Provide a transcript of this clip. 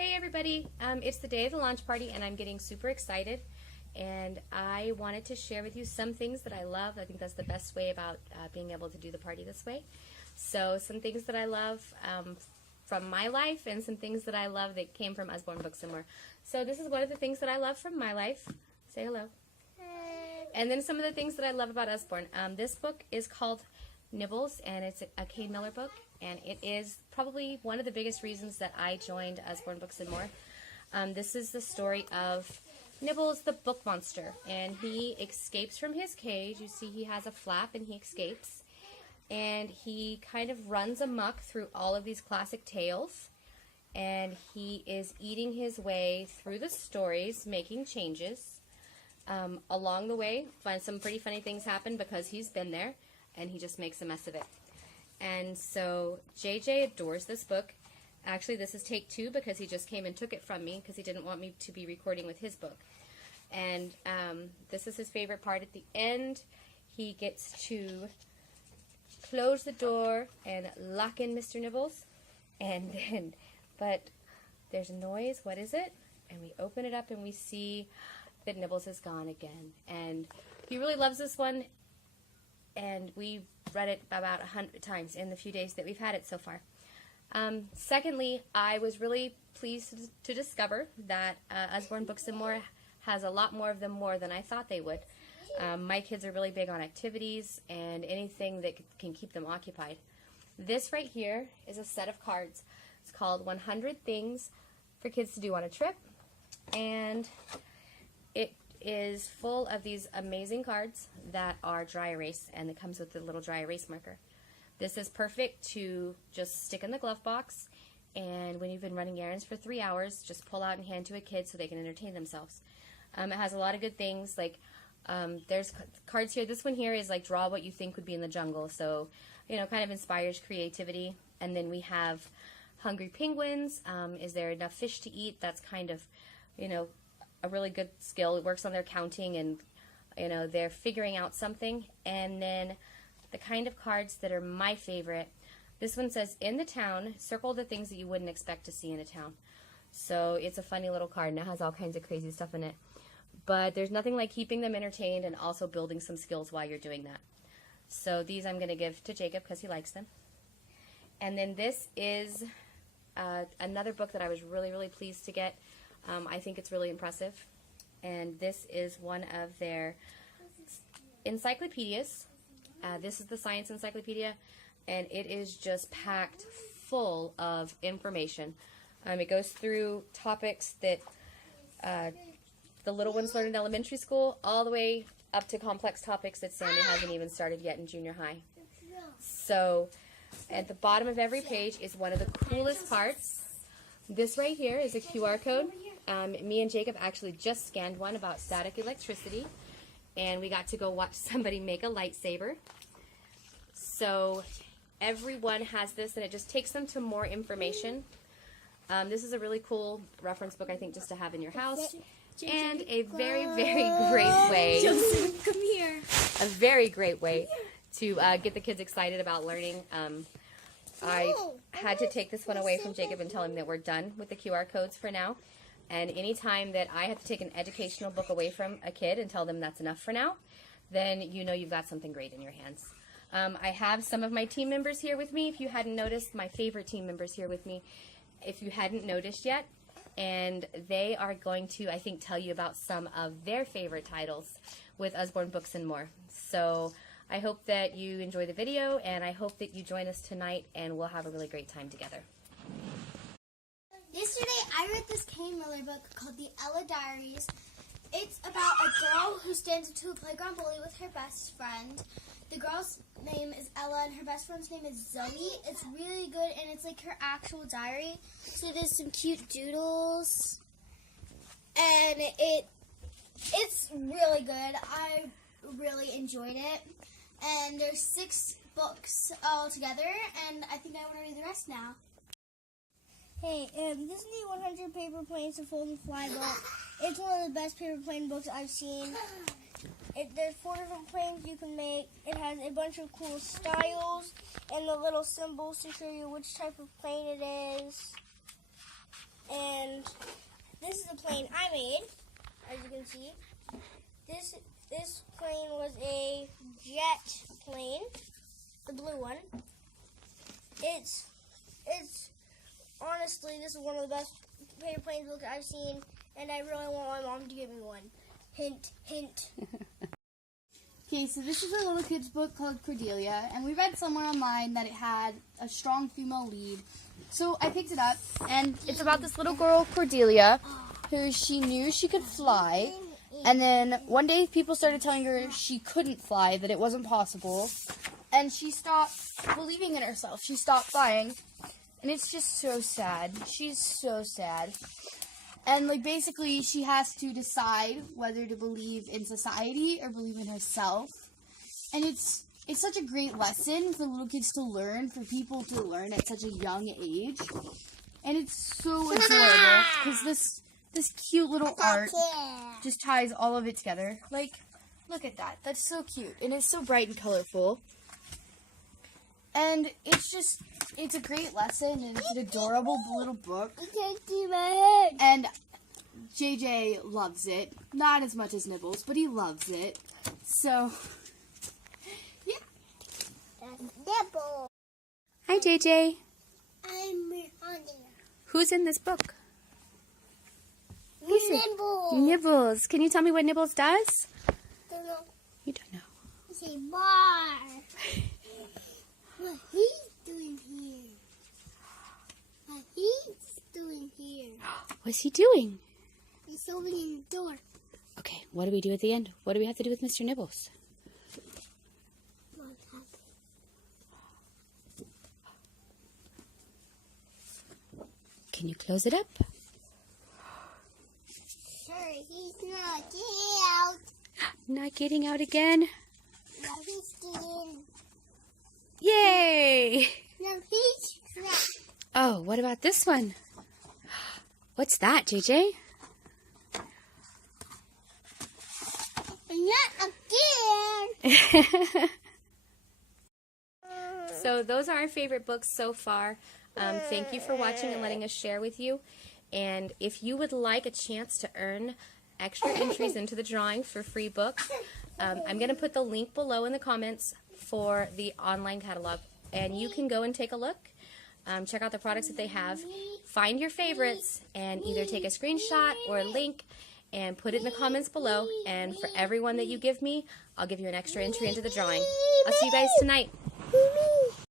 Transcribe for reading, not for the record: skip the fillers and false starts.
Hey everybody, it's the day of the launch party and I'm getting super excited, and I wanted to share with you some things that I love. I think that's the best way about being able to do the party this way. So some things that I love from my life and some things that I love that came from Usborne Books and More. So this is one of the things that I love from my life. Say hello. And then some of the things that I love about Usborne. This book is called Nibbles, and it's a Kate Miller book, and it is probably one of the biggest reasons that I joined Usborne Books and More. This is the story of Nibbles the book monster, and he escapes from his cage. You see he has a flap and he escapes, and he kind of runs amok through all of these classic tales, and he is eating his way through the stories, making changes. Along the way, some pretty funny things happen because he's been there, and he just makes a mess of it. And so JJ adores this book. Actually, this is take 2 because he just came and took it from me because he didn't want me to be recording with his book. And this is his favorite part. At the end, he gets to close the door and lock in Mr. Nibbles. And then, but there's a noise. What is it? And we open it up and we see that Nibbles is gone again. And he really loves this one, and we've read it about 100 times in the few days that we've had it so far. Secondly, I was really pleased to discover that Usborne Books and More has a lot more of them more than I thought they would. My kids are really big on activities and anything that can keep them occupied. This right here is a set of cards. It's called 100 Things for Kids to Do on a Trip, and it is full of these amazing cards that are dry erase, and it comes with the little dry erase marker. This is perfect to just stick in the glove box, and when you've been running errands for 3 hours, just pull out and hand to a kid so they can entertain themselves. It has a lot of good things, like there's cards here. This one here is like draw what you think would be in the jungle, so kind of inspires creativity. And then we have hungry penguins. Is there enough fish to eat? That's kind of a really good skill. It works on their counting, and they're figuring out something. And then the kind of cards that are my favorite, this one says, in the town, circle the things that you wouldn't expect to see in a town. So it's a funny little card, and it has all kinds of crazy stuff in it. But there's nothing like keeping them entertained and also building some skills while you're doing that. So these I'm going to give to Jacob because he likes them. And then this is another book that I was really, really pleased to get. I think it's really impressive, and this is one of their encyclopedias. This is the Science Encyclopedia, and it is just packed full of information. It goes through topics that the little ones learn in elementary school, all the way up to complex topics that Sandy hasn't even started yet in junior high. So at the bottom of every page is one of the coolest parts. This right here is a QR code. Me and Jacob actually just scanned one about static electricity, and we got to go watch somebody make a lightsaber. So everyone has this, and it just takes them to more information. This is a really cool reference book, I think, just to have in your house. And a very, very great way, Joseph, come here. A very great way to get the kids excited about learning. I had to take this one away from Jacob and tell him that we're done with the QR codes for now. And anytime that I have to take an educational book away from a kid and tell them that's enough for now, then you've got something great in your hands. I have some of my team members here with me. If you hadn't noticed, my favorite team members here with me, if you hadn't noticed yet. And they are going to, I think, tell you about some of their favorite titles with Usborne Books and More. So I hope that you enjoy the video, and I hope that you join us tonight, and we'll have a really great time together. Yesterday, I read this Kate Miller book called The Ella Diaries. It's about a girl who stands up to a playground bully with her best friend. The girl's name is Ella, and her best friend's name is Zoe. It's really good, and it's like her actual diary. So there's some cute doodles, and it's really good. I really enjoyed it. And there's 6 books all together, and I think I want to read the rest now. Hey, this is the 100 Paper Planes to Fold and Fly book. It's one of the best paper plane books I've seen. There's 4 different planes you can make. It has a bunch of cool styles and the little symbols to show you which type of plane it is. And plane I made, as you can see. This plane was a jet plane, the blue one. It's honestly, this is one of the best paper planes books I've seen, and I really want my mom to give me one. Hint, hint. Okay, so this is a little kid's book called Cordelia, and we read somewhere online that it had a strong female lead. So I picked it up, and it's about this little girl, Cordelia, who she knew she could fly, and then one day people started telling her she couldn't fly, that it wasn't possible, and she stopped believing in herself. She stopped flying, and it's just so sad. She's so sad. And, like, basically, she has to decide whether to believe in society or believe in herself. And it's such a great lesson for little kids to learn, for people to learn at such a young age. And it's so adorable, because this cute little art just ties all of it together. Like, look at that. That's so cute. And it's so bright and colorful. And it's a great lesson, and it's an adorable little book. I can't see my head. And JJ loves it. Not as much as Nibbles, but he loves it. So, yeah. Nibble. Hi, JJ. I'm hungry. Who's in this book? Nibble. Nibbles. Can you tell me what Nibbles does? Don't know. You don't know. It's a bar. What he's doing here. What he's doing here. What's he doing? He's opening the door. Okay, what do we do at the end? What do we have to do with Mr. Nibbles? What happened? Can you close it up? Sir, he's not out. Not getting out again? No, he's getting. Yay! No, he's not. Oh, what about this one? What's that, JJ? Not again. So those are our favorite books so far. Thank you for watching and letting us share with you. And if you would like a chance to earn extra entries into the drawing for free books, I'm going to put the link below in the comments for the online catalog. And you can go and take a look, check out the products that they have, find your favorites, and either take a screenshot or a link and put it in the comments below. And for every one that you give me, I'll give you an extra entry into the drawing. I'll see you guys tonight.